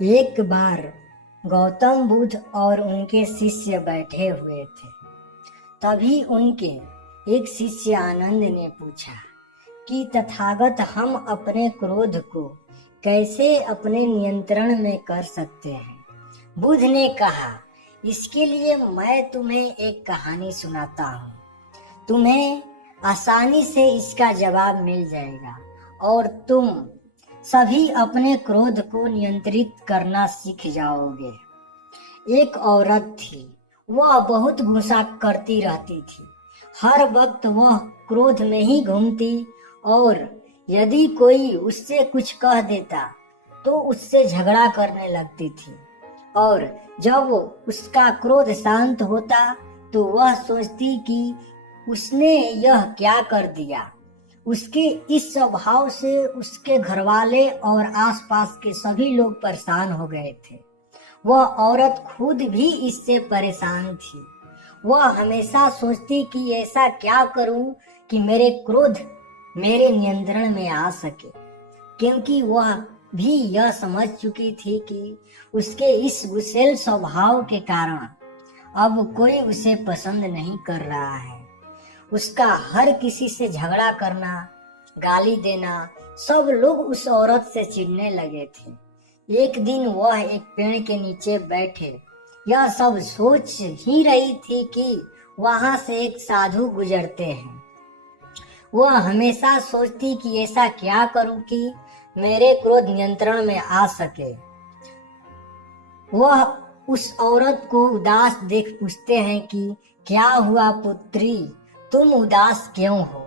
एक बार गौतम बुद्ध और उनके शिष्य बैठे हुए थे। तभी उनके एक शिष्य आनंद ने पूछा कि तथागत हम अपने क्रोध को कैसे अपने नियंत्रण में कर सकते हैं। बुद्ध ने कहा, इसके लिए मैं तुम्हें एक कहानी सुनाता हूँ। तुम्हें आसानी से इसका जवाब मिल जाएगा और तुम सभी अपने क्रोध को नियंत्रित करना सीख जाओगे। एक औरत थी, वह बहुत गुस्सा करती रहती थी। हर वक्त वह क्रोध में ही घूमती और यदि कोई उससे कुछ कह देता तो उससे झगड़ा करने लगती थी। और जब उसका क्रोध शांत होता तो वह सोचती कि उसने यह क्या कर दिया। उसके इस स्वभाव से उसके घरवाले और आसपास के सभी लोग परेशान हो गए थे। वह औरत खुद भी इससे परेशान थी। वह हमेशा सोचती कि ऐसा क्या करूं कि मेरे क्रोध मेरे नियंत्रण में आ सके, क्योंकि वह भी यह समझ चुकी थी कि उसके इस गुस्सैल स्वभाव के कारण अब कोई उसे पसंद नहीं कर रहा है। उसका हर किसी से झगड़ा करना, गाली देना, सब लोग उस औरत से चिढ़ने लगे थे। एक दिन वह एक पेड़ के नीचे बैठे यह सब सोच ही रही थी कि वहां से एक साधु गुजरते हैं। वह हमेशा सोचती कि ऐसा क्या करूं कि मेरे क्रोध नियंत्रण में आ सके। वह उस औरत को उदास देख पूछते हैं कि क्या हुआ पुत्री, तुम उदास क्यों हो।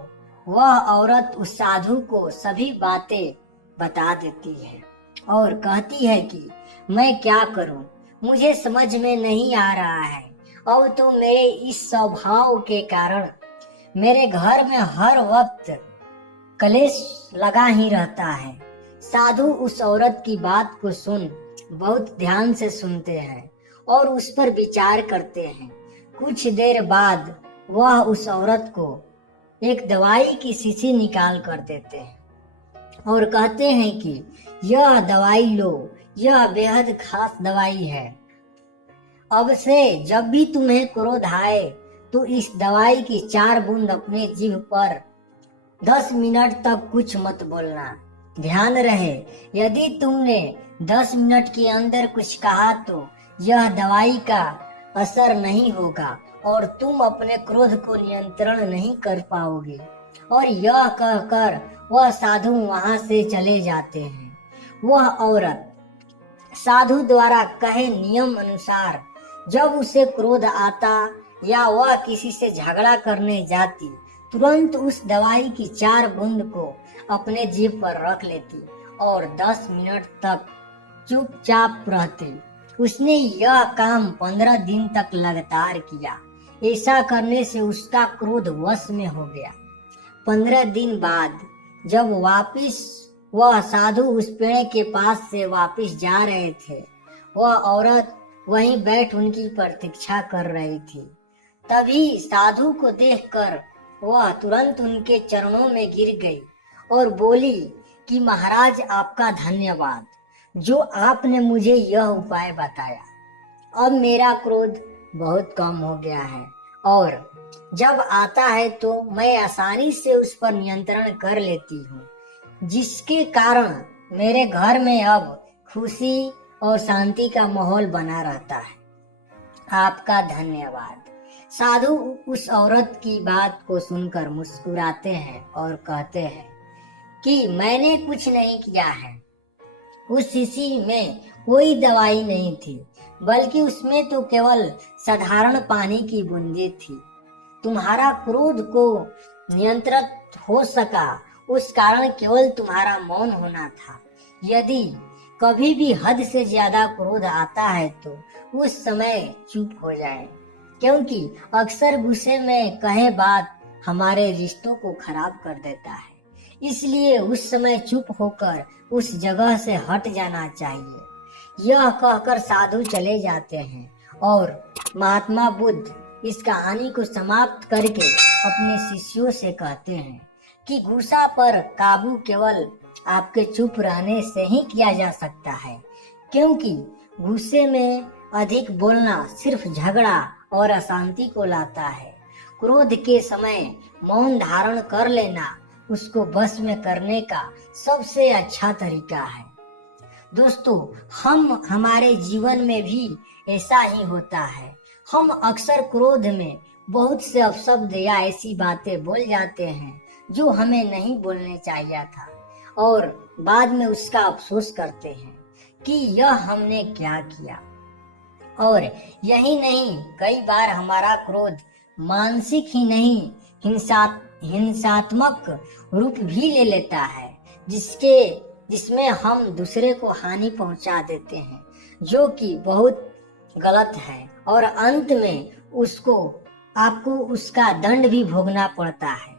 वह औरत उस साधु को सभी बातें बता देती है और कहती है कि मैं क्या करूं, मुझे समझ में नहीं आ रहा है। अब तो मेरे इस स्वभाव के कारण मेरे घर में हर वक्त कलेश लगा ही रहता है। साधु उस औरत की बात को सुन बहुत ध्यान से सुनते हैं और उस पर विचार करते हैं। कुछ देर बाद वह उस औरत को एक दवाई की शीशी निकाल कर देते हैं और कहते हैं कि यह दवाई लो, यह बेहद खास दवाई है। अब से जब भी तुम्हें क्रोध आए तो इस दवाई की 4 बूंद अपने जीभ पर 10 मिनट तक कुछ मत बोलना। ध्यान रहे, यदि तुमने 10 मिनट के अंदर कुछ कहा तो यह दवाई का असर नहीं होगा और तुम अपने क्रोध को नियंत्रण नहीं कर पाओगे। और यह कहकर वह साधु वहां से चले जाते हैं। वह औरत साधु द्वारा कहे नियम अनुसार जब उसे क्रोध आता या वह किसी से झगड़ा करने जाती, तुरंत उस दवाई की 4 बूंद को अपने जीभ पर रख लेती और 10 मिनट तक चुपचाप रहती। उसने यह काम 15 दिन तक लगातार किया। ऐसा करने से उसका क्रोध वश में हो गया। 15 दिन बाद जब वापिस वह साधु उस पेड़ के पास से वापिस जा रहे थे, वह औरत वहीं बैठ उनकी प्रतीक्षा कर रही थी। तभी साधु को देखकर वह तुरंत उनके चरणों में गिर गई और बोली कि महाराज, आपका धन्यवाद जो आपने मुझे यह उपाय बताया। अब मेरा क्रोध बहुत कम हो गया है और जब आता है तो मैं आसानी से उस पर नियंत्रण कर लेती हूँ, जिसके कारण मेरे घर में अब खुशी और शांति का माहौल बना रहता है। आपका धन्यवाद। साधु उस औरत की बात को सुनकर मुस्कुराते हैं और कहते हैं कि मैंने कुछ नहीं किया है। उस शीशी में कोई दवाई नहीं थी, बल्कि उसमें तो केवल साधारण पानी की बूंदें थी। तुम्हारा क्रोध को नियंत्रित हो सका उस कारण केवल तुम्हारा मौन होना था। यदि कभी भी हद से ज्यादा क्रोध आता है तो उस समय चुप हो जाए, क्योंकि अक्सर गुस्से में कहे बात हमारे रिश्तों को खराब कर देता है। इसलिए उस समय चुप होकर उस जगह से हट जाना चाहिए। यह कहकर साधु चले जाते हैं और महात्मा बुद्ध इस कहानी को समाप्त करके अपने शिष्यों से कहते हैं कि गुस्सा पर काबू केवल आपके चुप रहने से ही किया जा सकता है, क्योंकि गुस्से में अधिक बोलना सिर्फ झगड़ा और अशांति को लाता है। क्रोध के समय मौन धारण कर लेना उसको बस में करने का सबसे अच्छा तरीका है। दोस्तों, हमारे जीवन में भी ऐसा ही होता है। हम अक्सर क्रोध में बहुत से अपशब्द या ऐसी बातें बोल जाते हैं जो हमें नहीं बोलने चाहिए था, और बाद में उसका अफसोस करते हैं कि यह हमने क्या किया। और यही नहीं, कई बार हमारा क्रोध मानसिक ही नहीं हिंसात्मक रूप भी ले लेता है, जिसमें हम दूसरे को हानि पहुंचा देते हैं, जो कि बहुत गलत है, और अंत में आपको उसका दंड भी भोगना पड़ता है।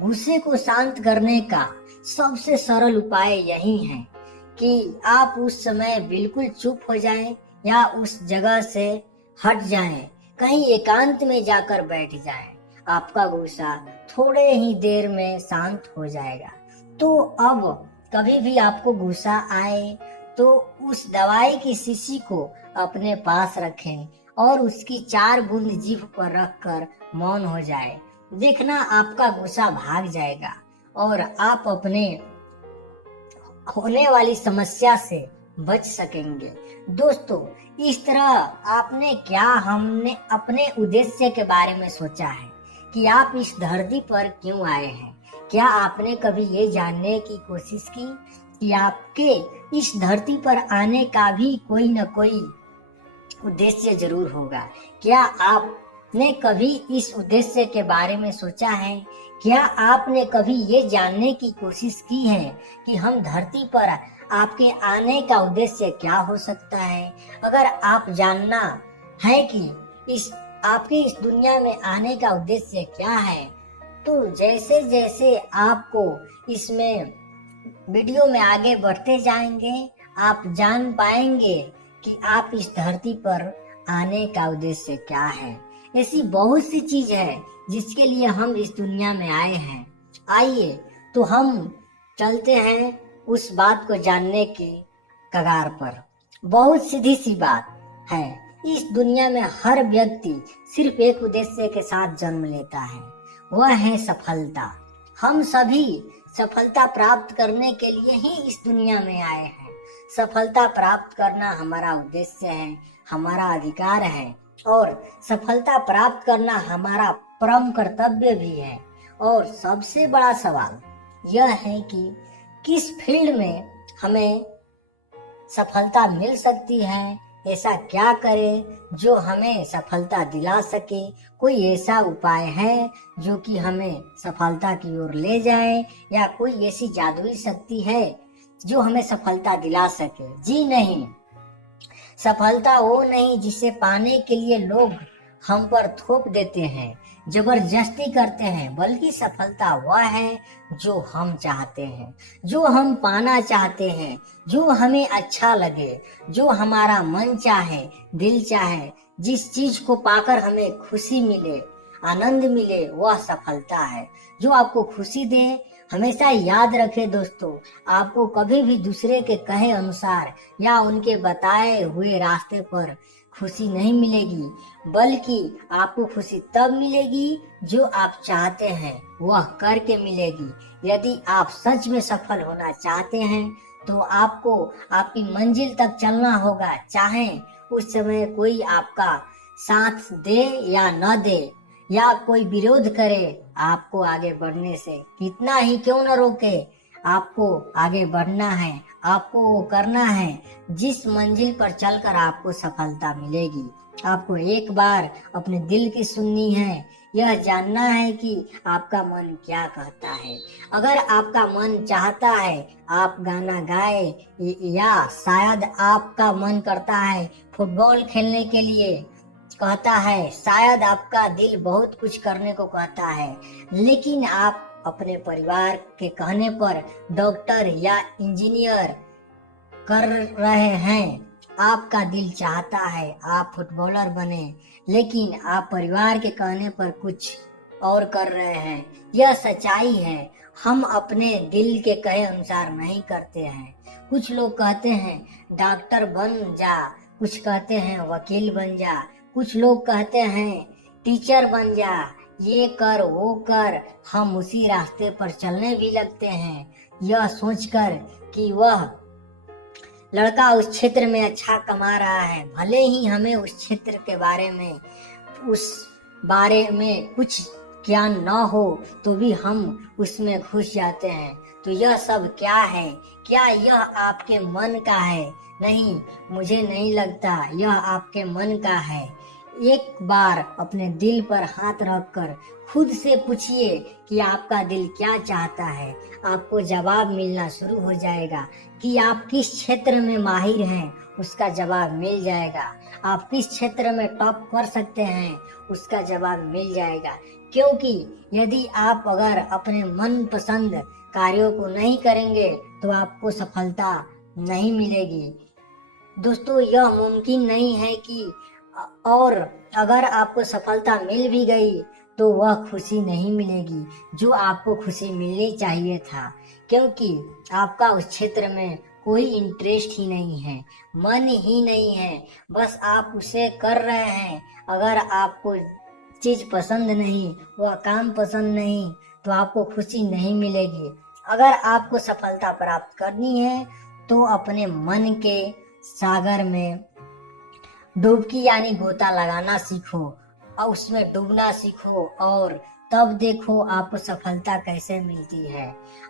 गुस्से को शांत करने का सबसे सरल उपाय यही है कि आप उस समय बिल्कुल चुप हो जाएं या उस जगह से हट जाएं, कहीं एकांत में जाकर बैठ जाएं। आपका गुस्सा थोड़े ही देर में शांत हो जाएगा। तो अब कभी भी आपको गुस्सा आए तो उस दवाई की शीशी को अपने पास रखें और उसकी 4 बूंद जीभ पर रखकर मौन हो जाए। देखना, आपका गुस्सा भाग जाएगा और आप अपने होने वाली समस्या से बच सकेंगे। दोस्तों, इस तरह हमने अपने उद्देश्य के बारे में सोचा है कि आप इस धरती पर क्यों आए हैं। क्या आपने कभी ये जानने की कोशिश की कि आपके इस धरती पर आने का भी कोई न कोई उद्देश्य जरूर होगा? क्या आपने कभी इस उद्देश्य के बारे में सोचा है? क्या आपने कभी ये जानने की कोशिश की है कि हम धरती पर आपके आने का उद्देश्य क्या हो सकता है? अगर आप जानना है कि आपके इस दुनिया में आने का उद्देश्य क्या है, तो जैसे जैसे आपको इसमें वीडियो में आगे बढ़ते जाएंगे, आप जान पाएंगे कि आप इस धरती पर आने का उद्देश्य क्या है। ऐसी बहुत सी चीज है जिसके लिए हम इस दुनिया में आए हैं। आइए तो हम चलते हैं उस बात को जानने की कगार पर। बहुत सीधी सी बात है, इस दुनिया में हर व्यक्ति सिर्फ एक उद्देश्य के साथ जन्म लेता है, वह है सफलता। हम सभी सफलता प्राप्त करने के लिए ही इस दुनिया में आए हैं। सफलता प्राप्त करना हमारा उद्देश्य है, हमारा अधिकार है, और सफलता प्राप्त करना हमारा परम कर्तव्य भी है। और सबसे बड़ा सवाल यह है कि किस फील्ड में हमें सफलता मिल सकती है, ऐसा क्या करें जो हमें सफलता दिला सके। कोई ऐसा उपाय है जो कि हमें सफलता की ओर ले जाए, या कोई ऐसी जादुई शक्ति है जो हमें सफलता दिला सके? जी नहीं, सफलता वो नहीं जिसे पाने के लिए लोग हम पर थोप देते हैं, जबरदस्ती करते हैं, बल्कि सफलता वह है जो हम चाहते हैं, जो हम पाना चाहते हैं, जो हमें अच्छा लगे, जो हमारा मन चाहे, दिल चाहे, जिस चीज को पाकर हमें खुशी मिले, आनंद मिले, वह सफलता है। जो आपको खुशी दे। हमेशा याद रखे दोस्तों, आपको कभी भी दूसरे के कहे अनुसार या उनके बताए हुए रास्ते पर खुशी नहीं मिलेगी, बल्कि आपको खुशी तब मिलेगी जो आप चाहते हैं वह करके मिलेगी। यदि आप सच में सफल होना चाहते हैं तो आपको आपकी मंजिल तक चलना होगा, चाहे उस समय कोई आपका साथ दे या न दे, या कोई विरोध करे आपको आगे बढ़ने से, कितना ही क्यों न रोके, आपको आगे बढ़ना है, आपको वो करना है जिस मंजिल पर चलकर आपको सफलता मिलेगी। आपको एक बार अपने दिल की सुननी है, यह जानना है कि आपका मन क्या कहता है। अगर आपका मन चाहता है आप गाना गाए, या शायद आपका मन करता है फुटबॉल खेलने के लिए कहता है, शायद आपका दिल बहुत कुछ करने को कहता है, लेकिन आप अपने परिवार के कहने पर डॉक्टर या इंजीनियर कर रहे हैं। आपका दिल चाहता है आप फुटबॉलर बने, लेकिन आप परिवार के कहने पर कुछ और कर रहे हैं। यह सच्चाई है। हम अपने दिल के कहे अनुसार नहीं करते हैं। कुछ लोग कहते हैं डॉक्टर बन जा, कुछ कहते हैं वकील बन जा, कुछ लोग कहते हैं टीचर बन जा, ये कर वो कर। हम उसी रास्ते पर चलने भी लगते हैं, यह सोचकर कि वह लड़का उस क्षेत्र में अच्छा कमा रहा है। भले ही हमें उस क्षेत्र के बारे में कुछ ज्ञान न हो तो भी हम उसमें घुस जाते हैं। तो यह सब क्या है? क्या यह आपके मन का है? नहीं, मुझे नहीं लगता यह आपके मन का है। एक बार अपने दिल पर हाथ रखकर खुद से पूछिए कि आपका दिल क्या चाहता है। आपको जवाब मिलना शुरू हो जाएगा कि आप किस क्षेत्र में माहिर हैं, उसका जवाब मिल जाएगा। आप किस क्षेत्र में टॉप कर सकते हैं, उसका जवाब मिल जाएगा। क्योंकि यदि आप अगर अपने मन पसंद कार्यों को नहीं करेंगे तो आपको सफलता नहीं मिलेगी। दोस्तों, यह मुमकिन नहीं है कि और अगर आपको सफलता मिल भी गई तो वह खुशी नहीं मिलेगी जो आपको खुशी मिलनी चाहिए था, क्योंकि आपका उस क्षेत्र में कोई इंटरेस्ट ही नहीं है, मन ही नहीं है। बस आप उसे कर रहे हैं। अगर आपको चीज पसंद नहीं, वह काम पसंद नहीं, तो आपको खुशी नहीं मिलेगी। अगर आपको सफलता प्राप्त करनी है तो अपने मन के सागर में डुबकी यानी गोता लगाना सीखो और उसमें डूबना सीखो, और तब देखो आपको सफलता कैसे मिलती है।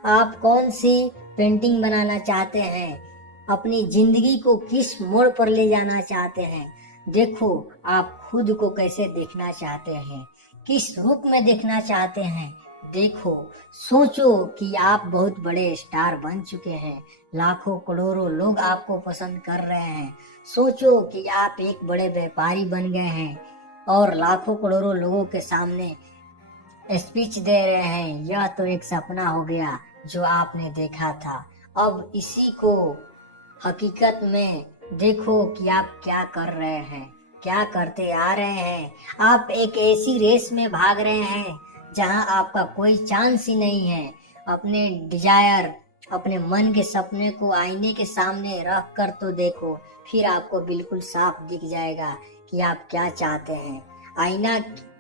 आप कौन सी पेंटिंग बनाना चाहते हैं, अपनी जिंदगी को किस मोड़ पर ले जाना चाहते हैं, देखो आप खुद को कैसे देखना चाहते हैं, किस रूप में देखना चाहते हैं। देखो, सोचो कि आप बहुत बड़े स्टार बन चुके हैं, लाखों करोड़ों लोग आपको पसंद कर रहे हैं। सोचो कि आप एक बड़े व्यापारी बन गए हैं और लाखों करोड़ों लोगों के सामने स्पीच दे रहे हैं। यह तो एक सपना हो गया जो आपने देखा था। अब इसी को हकीकत में देखो कि आप क्या कर रहे हैं, क्या करते आ रहे हैं। आप एक ऐसी रेस में भाग रहे हैं जहां आपका कोई चांस ही नहीं है। अपने डिजायर, अपने मन के सपने को आईने के सामने रख कर तो देखो, फिर आपको बिल्कुल साफ दिख जाएगा कि आप क्या चाहते हैं। आईना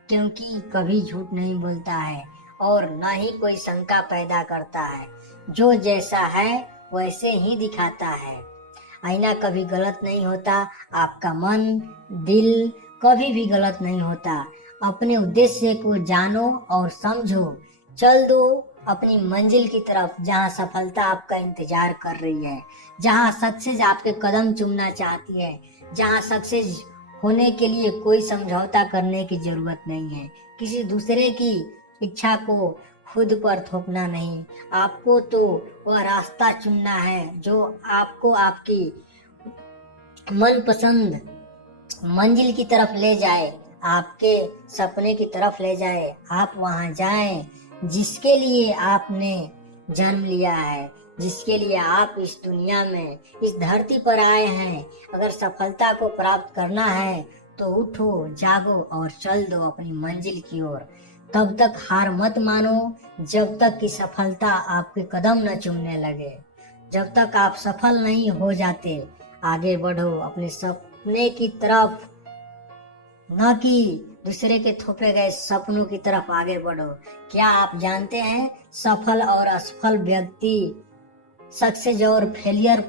क्योंकि कभी झूठ नहीं बोलता है और न ही कोई शंका पैदा करता है, जो जैसा है वैसे ही दिखाता है। आईना कभी गलत नहीं होता, आपका मन दिल कभी भी गलत नहीं होता। अपने उद्देश्य को जानो और समझो, चल दो अपनी मंजिल की तरफ जहां सफलता आपका इंतजार कर रही है, जहां सक्सेस आपके कदम चूमना चाहती है, जहां सक्सेस होने के लिए कोई समझौता करने की जरूरत नहीं है। किसी दूसरे की इच्छा को खुद पर थोपना नहीं, आपको तो वह रास्ता चुनना है जो आपको आपकी मनपसंद मंजिल की तरफ ले जाए, आपके सपने की तरफ ले जाए। आप वहां जाएं जिसके लिए आपने जन्म लिया है, जिसके लिए आप इस दुनिया में, इस धरती पर आए हैं। अगर सफलता को प्राप्त करना है तो उठो, जागो और चल दो अपनी मंजिल की ओर। तब तक हार मत मानो जब तक कि सफलता आपके कदम न चूमने लगे। जब तक आप सफल नहीं हो जाते, आगे बढ़ो अपने सपने की तरफ, न कि दूसरे के थोपे गए सपनों की तरफ आगे बढ़ो। क्या आप जानते हैं सफल और असफल व्यक्ति, सक्सेस और फेलियर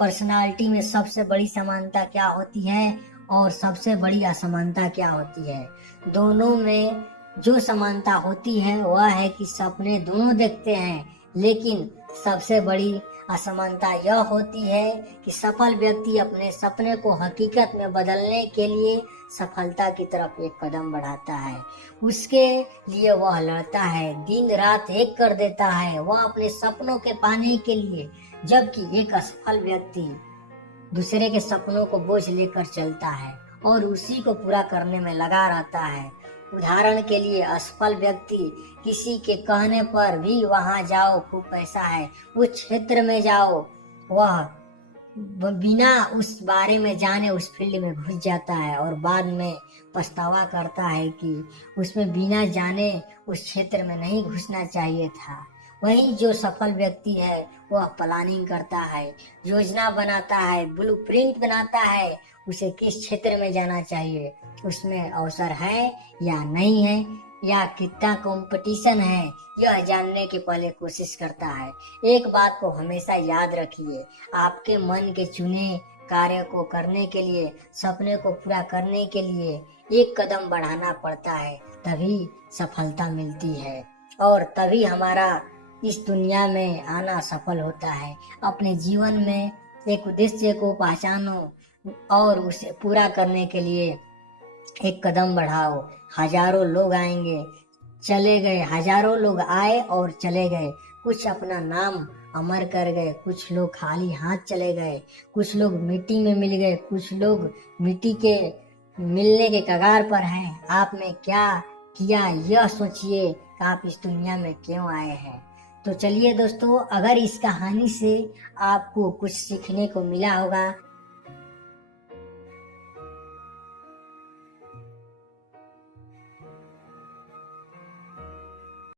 पर्सनालिटी में सबसे बड़ी समानता क्या होती है और सबसे बड़ी असमानता क्या होती है? दोनों में जो समानता होती है वह है कि सपने दोनों देखते हैं, लेकिन सबसे बड़ी असमानता यह होती है कि सफल व्यक्ति अपने सपने को हकीकत में बदलने के लिए सफलता की तरफ एक कदम बढ़ाता है। उसके लिए वह लड़ता है, दिन रात एक कर देता है, वह अपने सपनों के पाने के लिए। जबकि एक असफल व्यक्ति दूसरे के सपनों को बोझ लेकर चलता है और उसी को पूरा करने में लगा रहता है। उदाहरण के लिए, असफल व्यक्ति किसी के कहने पर भी वहां जाओ, खूब पैसा है, उस क्षेत्र में जाओ, वह बिना उस बारे में जाने उस फील्ड में घुस जाता है और बाद में पछतावा करता है कि उसमें बिना जाने उस क्षेत्र में नहीं घुसना चाहिए था। वहीं जो सफल व्यक्ति है वह प्लानिंग करता है, योजना बनाता है, ब्लूप्रिंट बनाता है, उसे किस क्षेत्र में जाना चाहिए, उसमें अवसर है या नहीं है, या कितना कंपटीशन है, यह जानने की पहले कोशिश करता है। एक बात को हमेशा याद रखिए, आपके मन के चुने कार्य को करने के लिए, सपने को पूरा करने के लिए एक कदम बढ़ाना पड़ता है, तभी सफलता मिलती है और तभी हमारा इस दुनिया में आना सफल होता है। अपने जीवन में एक उद्देश्य को पहचानो और उसे पूरा करने के लिए एक कदम बढ़ाओ। हजारों लोग आएंगे, चले गए, हजारों लोग आए और चले गए, कुछ अपना नाम अमर कर गए, कुछ लोग खाली हाथ चले गए, कुछ लोग मिट्टी में मिल गए, कुछ लोग मिट्टी के मिलने के कगार पर हैं। आपने क्या किया यह सोचिए कि आप इस दुनिया में क्यों आए हैं। तो चलिए दोस्तों, अगर इस कहानी से आपको कुछ सीखने को मिला होगा